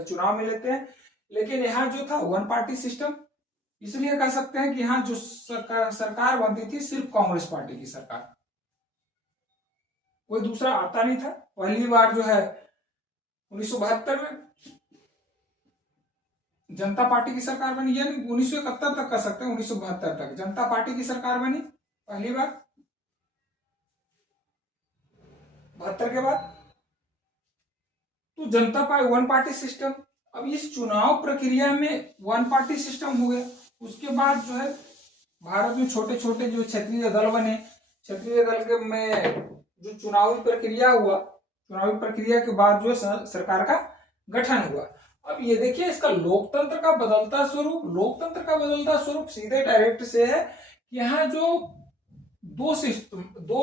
चुनाव में लेते हैं। लेकिन यहाँ जो था वन पार्टी सिस्टम, इसलिए कह सकते हैं कि यहाँ जो सरकार बनती थी सिर्फ कांग्रेस पार्टी की सरकार, कोई दूसरा आता नहीं था। पहली बार जो है 1972 में जनता पार्टी की सरकार बनी, यानी 1971 तक कह सकते हैं, 1972 तक जनता पार्टी की सरकार बनी पहली बार। 72 के बाद तो जनता पार्टी वन पार्टी सिस्टम। अब इस चुनाव प्रक्रिया में वन पार्टी सिस्टम हो गया। उसके बाद जो है भारत में छोटे छोटे जो क्षेत्रीय दल बने, क्षेत्रीय दल के में जो चुनावी प्रक्रिया हुआ, चुनावी प्रक्रिया के बाद जो सरकार का गठन हुआ। अब ये देखिए इसका लोकतंत्र का बदलता स्वरूप, लोकतंत्र का बदलता स्वरूप सीधे डायरेक्ट से है कि यहाँ जो दो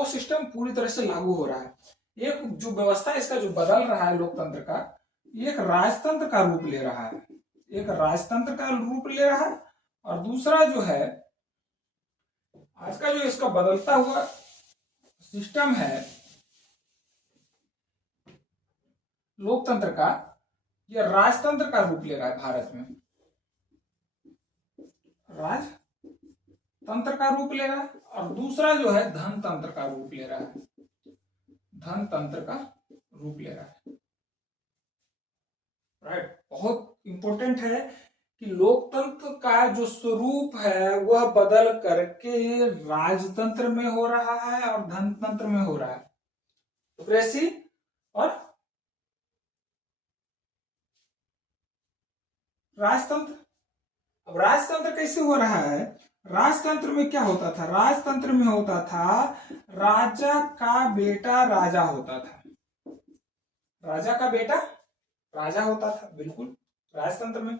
सिस्टम पूरी तरह से लागू हो रहा है। एक जो व्यवस्था इसका जो बदल रहा है लोकतंत्र का, एक राजतंत्र का रूप ले रहा है, एक राजतंत्र का रूप ले रहा है। और दूसरा जो है आज का जो इसका बदलता हुआ सिस्टम है लोकतंत्र का, यह राजतंत्र का रूप ले रहा है। भारत में राजतंत्र का रूप ले रहा है। और दूसरा जो है धनतंत्र का रूप ले रहा है, धनतंत्र का रूप ले रहा है। राइट, बहुत इंपॉर्टेंट है कि लोकतंत्र का जो स्वरूप है वह बदल करके राजतंत्र में हो रहा है और धनतंत्र में हो रहा है, डेमोक्रेसी और राजतंत्र। अब राजतंत्र कैसे हो रहा है? राजतंत्र में क्या होता था? राजतंत्र में होता था राजा का बेटा राजा होता था, राजा का बेटा राजा होता था। बिल्कुल, राजतंत्र में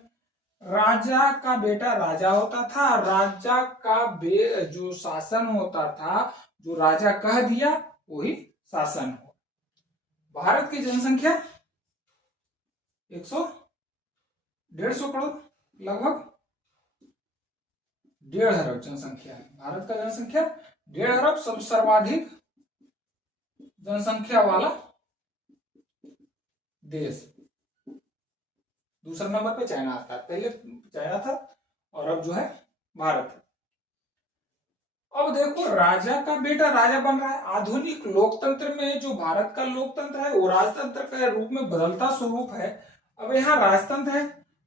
राजा का बेटा राजा होता था। राजा का जो शासन होता था, जो राजा कह दिया वही शासन हो। भारत की जनसंख्या 150 करोड़, लगभग 1.5 अरब जनसंख्या है। भारत का जनसंख्या 1.5 अरब, सर्वाधिक जनसंख्या वाला देश। दूसरे नंबर पे चाइना आता है, पहले चाइना था और अब जो है भारत है। अब देखो राजा का बेटा राजा बन रहा है। आधुनिक लोकतंत्र में जो भारत का लोकतंत्र है वो राजतंत्र के रूप में बदलता स्वरूप है। अब यहाँ राजतंत्र है।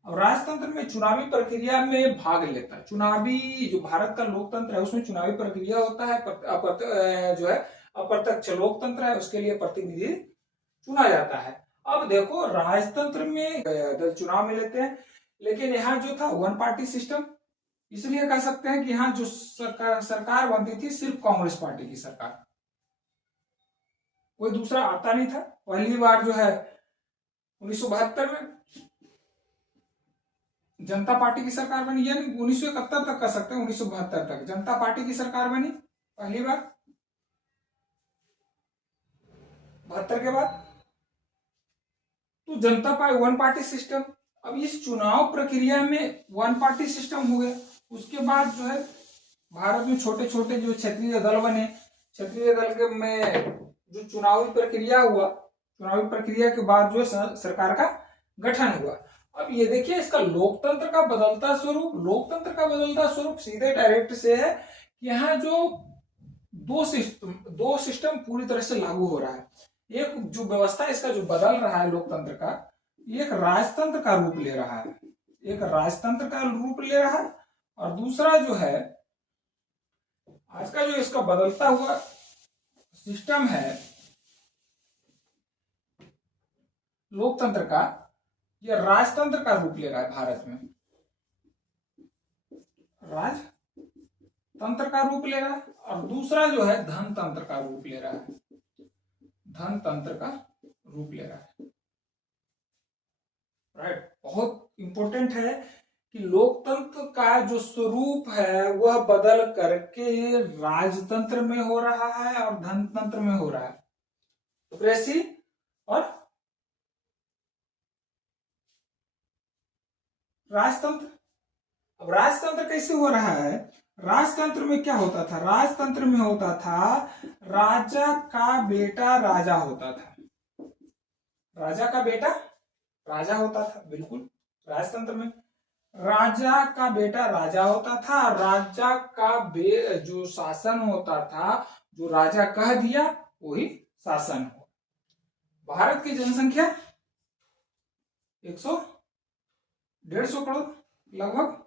अब राजतंत्र में चुनावी प्रक्रिया में भाग लेता है। चुनावी जो भारत का लोकतंत्र है उसमें चुनावी प्रक्रिया होता है। जो है अप्रत्यक्ष लोकतंत्र है, उसके लिए प्रतिनिधि चुना जाता है। अब देखो राजतंत्र में चुनाव में लेते हैं, लेकिन यहाँ जो था वन पार्टी सिस्टम, इसलिए कह सकते हैं कि यहाँ जो सरकार बनती थी सिर्फ कांग्रेस पार्टी की सरकार, कोई दूसरा आता नहीं था। पहली बार जो है 1972 में जनता पार्टी की सरकार बनी, यानी 1971 तक कह सकते हैं, 1972 तक जनता पार्टी की सरकार बनी पहली बार। 72 के बाद तो जनता पार्टी वन पार्टी सिस्टम। अब इस चुनाव प्रक्रिया में वन पार्टी सिस्टम हो गया। उसके बाद जो है भारत में छोटे छोटे जो क्षेत्रीय दल बने, क्षेत्रीय दल के में जो चुनावी प्रक्रिया हुआ, चुनावी प्रक्रिया के बाद जो सरकार का गठन हुआ। अब ये देखिए इसका लोकतंत्र का बदलता स्वरूप, लोकतंत्र का बदलता स्वरूप सीधे डायरेक्ट से है कि यहाँ जो दो सिस्टम पूरी तरह से लागू हो रहा है। एक जो व्यवस्था इसका जो बदल रहा है लोकतंत्र का, एक राजतंत्र का रूप ले रहा है, एक राजतंत्र का रूप ले रहा है। और दूसरा जो है आज का जो इसका बदलता हुआ सिस्टम है लोकतंत्र का, यह राजतंत्र का रूप ले रहा है। भारत में राजतंत्र का रूप ले रहा है। और दूसरा जो है धनतंत्र का रूप ले रहा है, धनतंत्र का रूप ले रहा है। राइट, बहुत इंपॉर्टेंट है कि लोकतंत्र का जो स्वरूप है वह बदल करके राजतंत्र में हो रहा है और धनतंत्र में हो रहा है, डेमोक्रेसी और राजतंत्र। अब राजतंत्र कैसे हो रहा है? राजतंत्र में क्या होता था? राजतंत्र में होता था राजा का बेटा राजा होता था, राजा का बेटा राजा होता था, बिल्कुल। राजतंत्र में राजा का बेटा राजा होता था। राजा का जो शासन होता था, जो राजा कह दिया वही शासन हो। भारत की जनसंख्या 150 करोड़, लगभग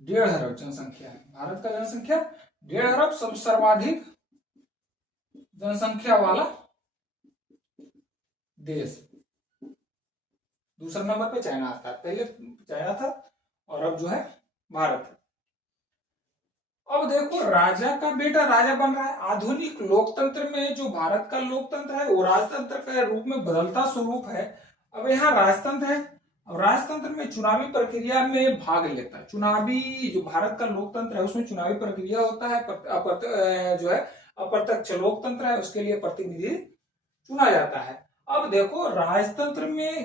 1.5 अरब जनसंख्या है भारत का। जनसंख्या 1.5 अरब, सर्वाधिक जनसंख्या वाला देश। दूसरे नंबर पे चाइना आता है, पहले चाइना था और अब जो है भारत है। अब देखो, राजा का बेटा राजा बन रहा है। आधुनिक लोकतंत्र में जो भारत का लोकतंत्र है वो राजतंत्र के रूप में बदलता स्वरूप है। अब यहाँ राजतंत्र है, अब राजतंत्र में चुनावी प्रक्रिया में भाग लेता है। चुनावी जो भारत का लोकतंत्र है उसमें चुनावी प्रक्रिया होता है। जो है अप्रत्यक्ष लोकतंत्र है, उसके लिए प्रतिनिधि चुना जाता है। अब देखो, राजतंत्र में